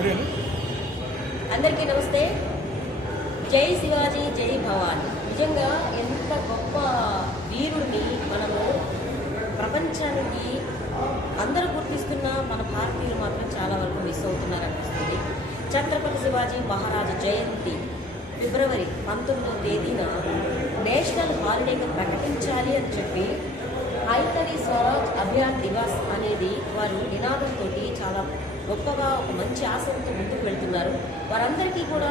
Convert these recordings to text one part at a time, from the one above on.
అందరికీ నమస్తే. జై శివాజీ, జై భవానీ. నిజంగా ఎంత గొప్ప వీరుడిని మనము ప్రపంచానికి అందరూ గుర్తిస్తున్న మన భారతీయులు మాత్రం చాలా వరకు మిస్ అవుతున్నారనిపిస్తుంది. ఛత్రపతి శివాజీ మహారాజు జయంతి ఫిబ్రవరి 19వ తేదీన నేషనల్ హాలిడేగా ప్రకటించాలి అని చెప్పి ఐతరి స్వరాజ్ అభియాన్ దివాస్ అనేది వారు నినాదంతో చాలా గొప్పగా ఒక మంచి ఆశయంతో ముందుకు వెళ్తున్నారు. వారందరికీ కూడా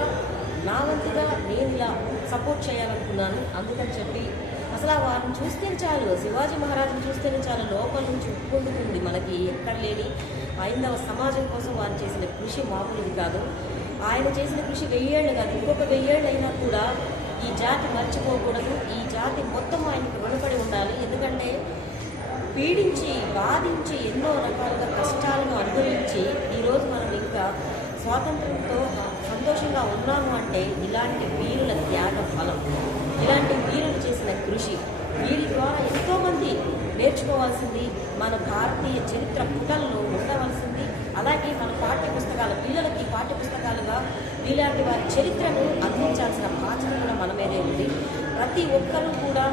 నా వంతుగా నేను ఇలా సపోర్ట్ చేయాలనుకున్నాను. అందుకని చెప్పి అసలు వారిని చూస్తేనే చాలు, శివాజీ మహారాజుని చూస్తేనే చాలు లోపల నుంచి ఉప్పొందుతుంది మనకి. ఎక్కడ లేని హైందవ సమాజం కోసం వారు చేసిన కృషి మామూలుది కాదు. ఆయన చేసిన కృషి 1000 ఏళ్ళు కాదు, ఇంకొక 1000 ఏళ్ళు అయినా కూడా ఈ జాతి మర్చిపోకూడదు. ఈ జాతి మొత్తం ఆయనకు రుణపడి ఉండాలి. ఎందుకంటే పీడించి బాధించి ఎన్నో రకాలుగా కష్టాలను అనుభవించి ఈరోజు మనం ఇంకా స్వాతంత్రంతో సంతోషంగా ఉన్నాము అంటే ఇలాంటి వీరుల త్యాగ ఫలం, ఇలాంటి వీరులు చేసిన కృషి. వీరి ద్వారా ఎంతోమంది నేర్చుకోవాల్సింది, మన భారతీయ చరిత్ర పుటల్లో ఉండవలసింది. అలాగే మన పాఠ్యపుస్తకాల పిల్లలకి పాఠ్యపుస్తకాలుగా ఇలాంటి వారి చరిత్రను అందించాల్సిన బాధ్యత కూడా మన మీదే ఉంది. ప్రతి ఒక్కరూ కూడా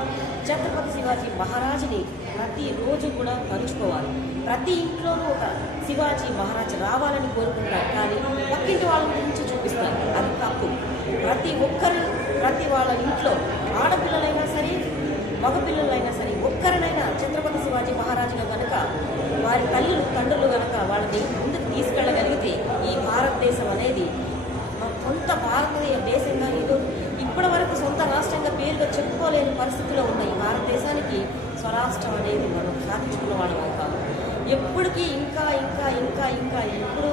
ఛత్రపతి శివాజీ మహారాజుని ప్రతిరోజు కూడా తలుచుకోవాలి. ప్రతి ఇంట్లోనూ ఒక శివాజీ మహారాజు రావాలని కోరుకుంటారు, కానీ పక్కింటి వాళ్ళ గురించి చూపిస్తారు. అది తప్పు. ప్రతి ఒక్కరు ప్రతి వాళ్ళ ఇంట్లో ఆడపిల్లలైనా సరే మగపిల్లలైనా సరే ఒక్కరినైనా ఛత్రపతి శివాజీ మహారాజుగా కనుక వారి తల్లులు తండ్రులు కనుక వాళ్ళని ముందుకు తీసుకెళ్ళగలిగితే ఈ భారతదేశం అనేది సొంత భారతీయ దేశంగా ఇప్పటి వరకు సొంత రాష్ట్రంగా పేరుగా చెప్పుకోలేని పరిస్థితిలో ఉన్న ఈ భారతదేశానికి స్వరాష్ట్రం అనేది మనం సాధించుకున్న వాళ్ళం అవుతాము. ఎప్పటికీ ఇంకా ఇంకా ఇంకా ఇంకా ఎప్పుడు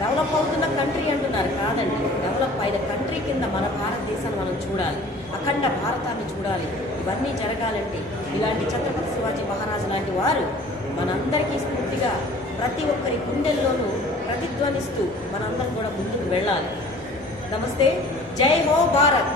డెవలప్ అవుతున్న కంట్రీ అంటున్నారు, కాదండి. డెవలప్ అయిన కంట్రీ కింద మన భారతదేశాన్ని మనం చూడాలి, అఖండ భారతాన్ని చూడాలి. ఇవన్నీ జరగాలంటే ఇలాంటి ఛత్రపతి శివాజీ మహారాజు లాంటి వారు మనందరికీ స్ఫూర్తిగా ప్రతి ఒక్కరి గుండెల్లోనూ ప్రతిధ్వనిస్తూ మనందరం కూడా ముందుకు వెళ్ళాలి. నమస్తే. జై హో భారత్.